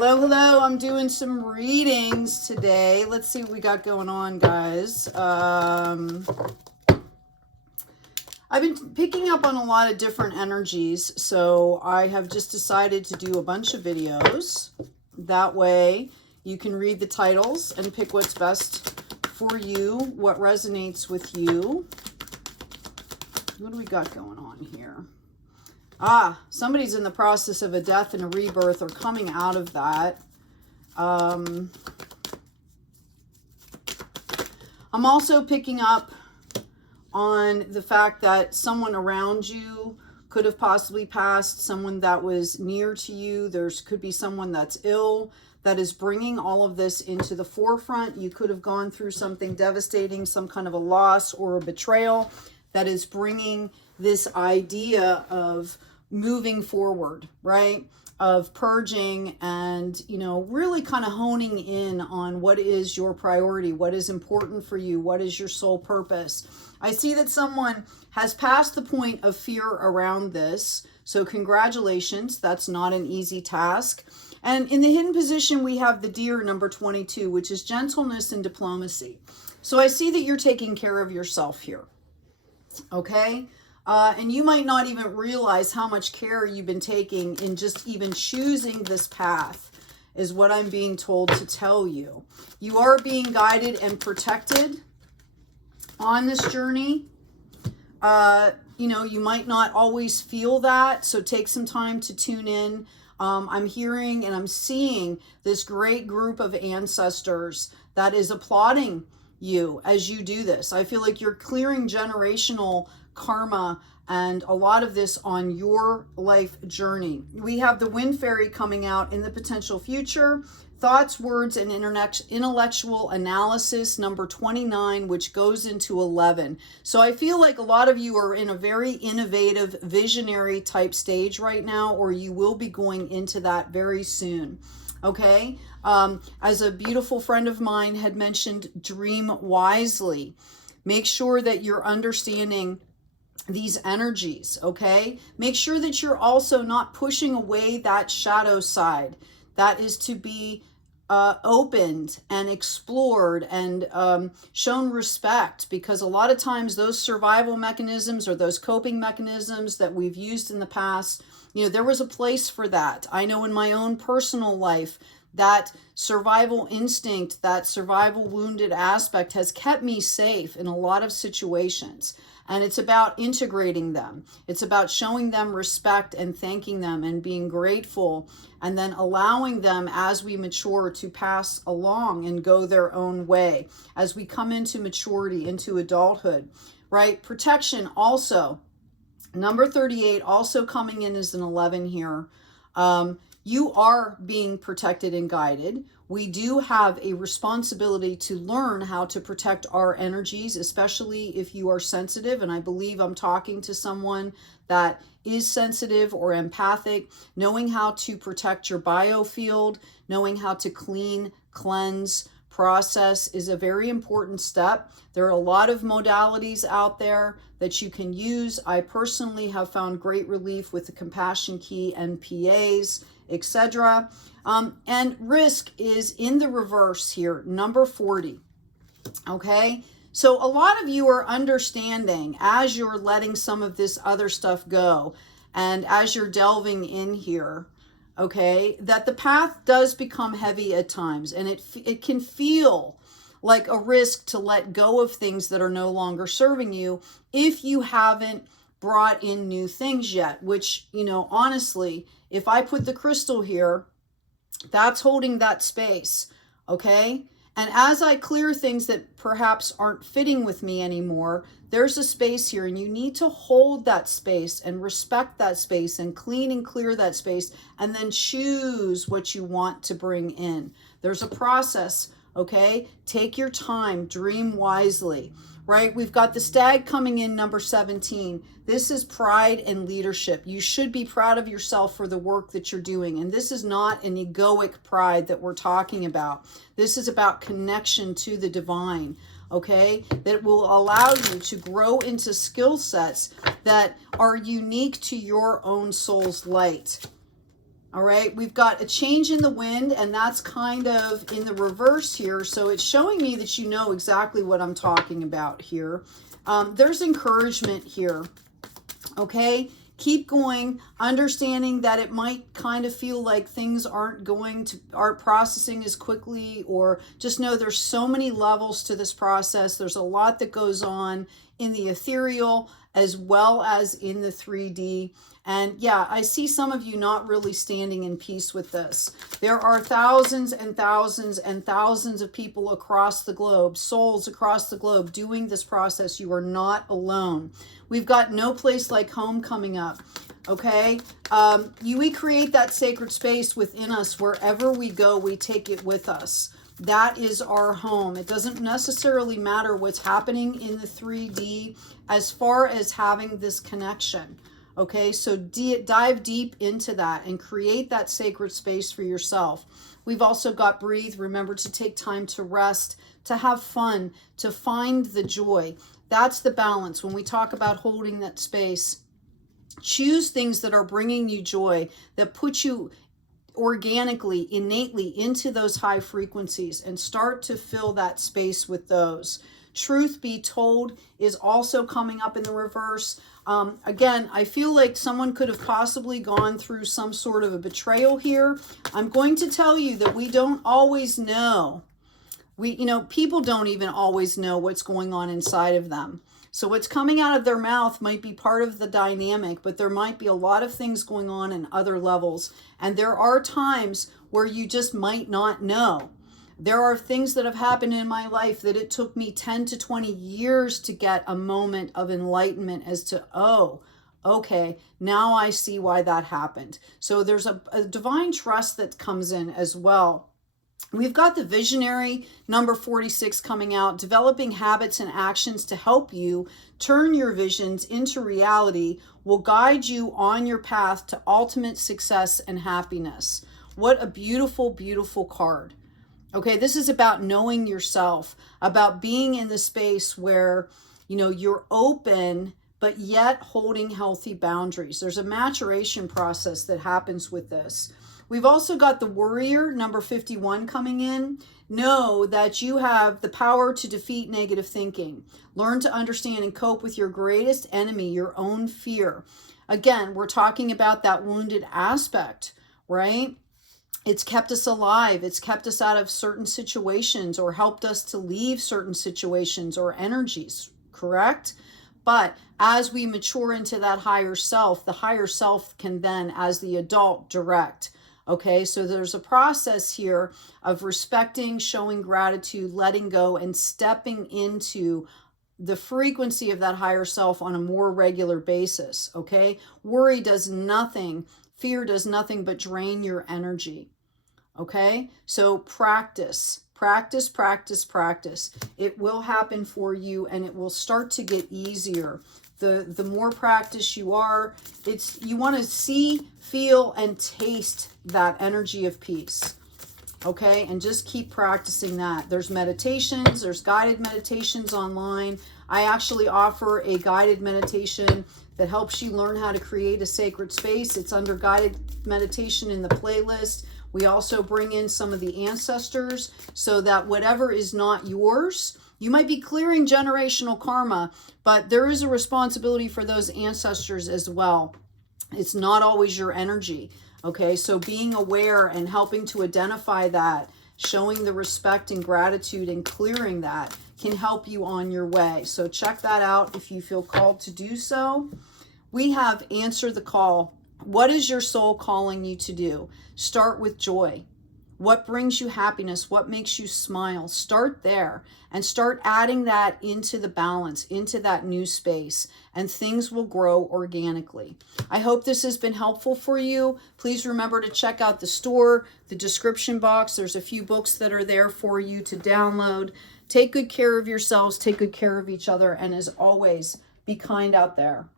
Hello, hello. I'm doing some readings today. Let's see what we got going on, guys. I've been picking up on a lot of different energies, so I have just decided to do a bunch of videos. That way you can read the titles and pick what's best for you, what resonates with you. What do we got going on here? Somebody's in the process of a death and a rebirth or coming out of that. I'm also picking up on the fact that someone around you could have possibly passed, someone that was near to you. Could be someone that's ill that is bringing all of this into the forefront. You could have gone through something devastating, some kind of a loss or a betrayal that is bringing this idea of moving forward, right? Of purging and, really kind of honing in on what is your priority, what is important for you, what is your soul purpose. I see that someone has passed the point of fear around this. So congratulations, that's not an easy task. And in the hidden position, we have the Deer number 22, which is gentleness and diplomacy. So I see that you're taking care of yourself here. Okay? And you might not even realize how much care you've been taking in just even choosing this path, is what I'm being told to tell you. You are being guided and protected on this journey. You might not always feel that, so take some time to tune in. I'm hearing and I'm seeing this great group of ancestors that is applauding you as you do this. I feel like you're clearing generational karma and a lot of this on your life journey. We have the Wind Fairy coming out in the potential future. Thoughts, words, and intellectual analysis, number 29, which goes into 11. So I feel like a lot of you are in a very innovative, visionary type stage right now, or you will be going into that very soon. Okay? As a beautiful friend of mine had mentioned, dream wisely. Make sure that you're understanding these energies, okay? Make sure that you're also not pushing away that shadow side. That is to be opened and explored and shown respect, because a lot of times those survival mechanisms or those coping mechanisms that we've used in the past, there was a place for that. I know in my own personal life, that survival instinct, that survival wounded aspect has kept me safe in a lot of situations. And it's about integrating them. It's about showing them respect and thanking them and being grateful, and then allowing them as we mature to pass along and go their own way as we come into maturity, into adulthood, right? Protection also. Number 38 also coming in as an 11 here. You are being protected and guided. We do have a responsibility to learn how to protect our energies, especially if you are sensitive. And I believe I'm talking to someone that is sensitive or empathic. Knowing how to protect your biofield, knowing how to clean, cleanse, process is a very important step. There are a lot of modalities out there that you can use. I personally have found great relief with the Compassion Key, NPAs, etc. And risk is in the reverse here, number 40. Okay, so a lot of you are understanding as you're letting some of this other stuff go and as you're delving in here, okay, that the path does become heavy at times, and it can feel like a risk to let go of things that are no longer serving you if you haven't brought in new things yet, which, honestly, if I put the crystal here, that's holding that space, okay? And as I clear things that perhaps aren't fitting with me anymore, there's a space here, and you need to hold that space and respect that space and clean and clear that space, and then choose what you want to bring in. There's a process, okay? Take your time, dream wisely, right? We've got the Stag coming in, number 17. This is pride and leadership. You should be proud of yourself for the work that you're doing. And this is not an egoic pride that we're talking about. This is about connection to the divine, okay? That will allow you to grow into skill sets that are unique to your own soul's light. All right, we've got a change in the wind, and that's kind of in the reverse here. So it's showing me that you know exactly what I'm talking about here. There's encouragement here. Okay, keep going, understanding that it might kind of feel like things aren't processing as quickly, or just know there's so many levels to this process. There's a lot that goes on in the ethereal as well as in the 3D. And yeah, I see some of you not really standing in peace with this. There are thousands and thousands and thousands of people across the globe, souls across the globe doing this process. You are not alone. We've got No Place Like Home coming up. Okay, we create that sacred space within us. Wherever we go, we take it with us. That is our home. It doesn't necessarily matter what's happening in the 3D as far as having this connection. Okay, so dive deep into that and create that sacred space for yourself. We've also got breathe. Remember to take time to rest, to have fun, to find the joy. That's the balance. When we talk about holding that space, choose things that are bringing you joy, that put you organically, innately into those high frequencies, and start to fill that space with those. Truth be told is also coming up in the reverse. Again, I feel like someone could have possibly gone through some sort of a betrayal here. I'm going to tell you that we don't always know. People don't even always know what's going on inside of them. So what's coming out of their mouth might be part of the dynamic, but there might be a lot of things going on in other levels. And there are times where you just might not know. There are things that have happened in my life that it took me 10 to 20 years to get a moment of enlightenment as to, oh, okay, now I see why that happened. So there's a divine trust that comes in as well. We've got the visionary number 46 coming out, developing habits and actions to help you turn your visions into reality will guide you on your path to ultimate success and happiness. What a beautiful, beautiful card. Okay, this is about knowing yourself, about being in the space where, you're open, but yet holding healthy boundaries. There's a maturation process that happens with this. We've also got the warrior, number 51, coming in. Know that you have the power to defeat negative thinking. Learn to understand and cope with your greatest enemy, your own fear. Again, we're talking about that wounded aspect, right? It's kept us alive. It's kept us out of certain situations or helped us to leave certain situations or energies, correct? But as we mature into that higher self, the higher self can then, as the adult, direct. Okay, so there's a process here of respecting, showing gratitude, letting go, and stepping into the frequency of that higher self on a more regular basis. Okay, worry does nothing, fear does nothing but drain your energy. Okay, so practice. It will happen for you, and it will start to get easier. The more practice you are, you want to see, feel, and taste that energy of peace. Okay, and just keep practicing that. There's meditations, there's guided meditations online. I actually offer a guided meditation that helps you learn how to create a sacred space. It's under guided meditation in the playlist. We also bring in some of the ancestors so that whatever is not yours, you might be clearing generational karma, but there is a responsibility for those ancestors as well. It's not always your energy. Okay, so being aware and helping to identify that, showing the respect and gratitude and clearing that can help you on your way. So check that out if you feel called to do so. We have Answer the Call. What is your soul calling you to do? Start with joy. What brings you happiness? What makes you smile? Start there and start adding that into the balance, into that new space, and things will grow organically. I hope this has been helpful for you. Please remember to check out the store, the description box. There's a few books that are there for you to download. Take good care of yourselves, take good care of each other, and as always, be kind out there.